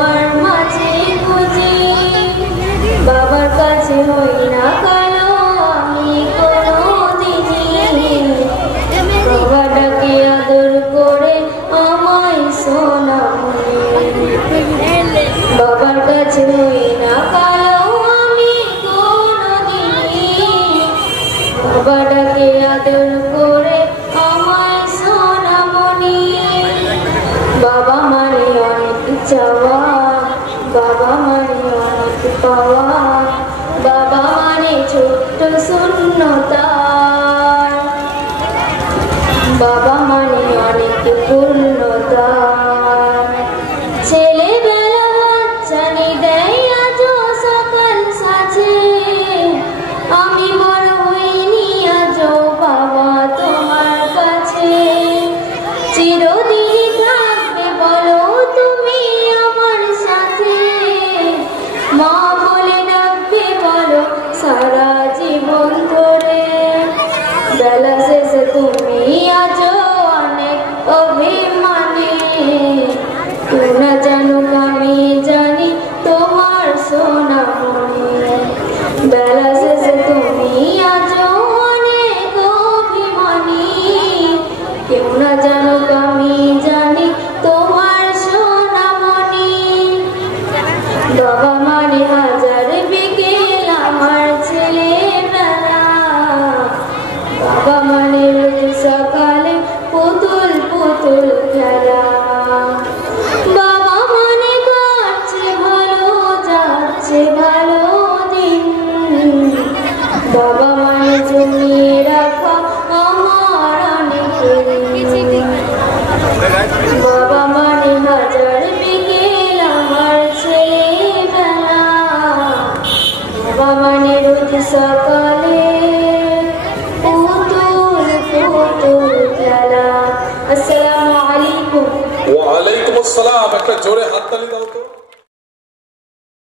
তোমার মাঝে খুঁজি, বাবার কাছে হই না কালো আমি কোনোদিনই। বাবা ডাকে আদর করে আমায় সোনামণি, বাবার কাছে হই না কালো আমি কোনোদিনই। বাবা ডাকে আদর করে আমায় সোনামণি। বাবা মানে অনেক চাওয়া, বাবা মানে অনেক পাওয়া, বাবা মানে ছোট্ট শূন্যতা, বাবা মানে অনেক পূর্ণতা। ছেলেবেলা বাচ্চানি দেয় আজও সকাল সাজে, আমি বড় হইনি আজও বাবা তোমার কাছে। চিরদিনই থাকবে বলো তুমি আমার সাথে, মা বলে ডাকবে বলো সারা জীবন ধরে। বেলা শেষে তুমি আজও অনেক অভিমানী, তুই না জানুক আমি জানি তোমার সোনামণি। বেলা শেষে তুমি আজও অনেক অভিমানী, কেউ না জানুক আমি জানি তোমার সোনামণি। বাবা মানে হাজার বিকেল আমার ছেলেবেলা, বাবা মানে রোজ সকালে পুতুল পুতুল খেলা। বাবা মানে কাটছে ভালো যাচ্ছে ভালো দিন, বাবা মানে জমিয়ে রাখা আমার অনেক ঋণ। বাবা মানে হাজার বিকেল আমার ছেলেবেলা, বাবা মানে রোজ সকালে পুতুল পুতুল খেলা। আসসালামু আলাইকুম। ওয়া আলাইকুম আসসালাম। একটা জোরে হাততালি দাও তো।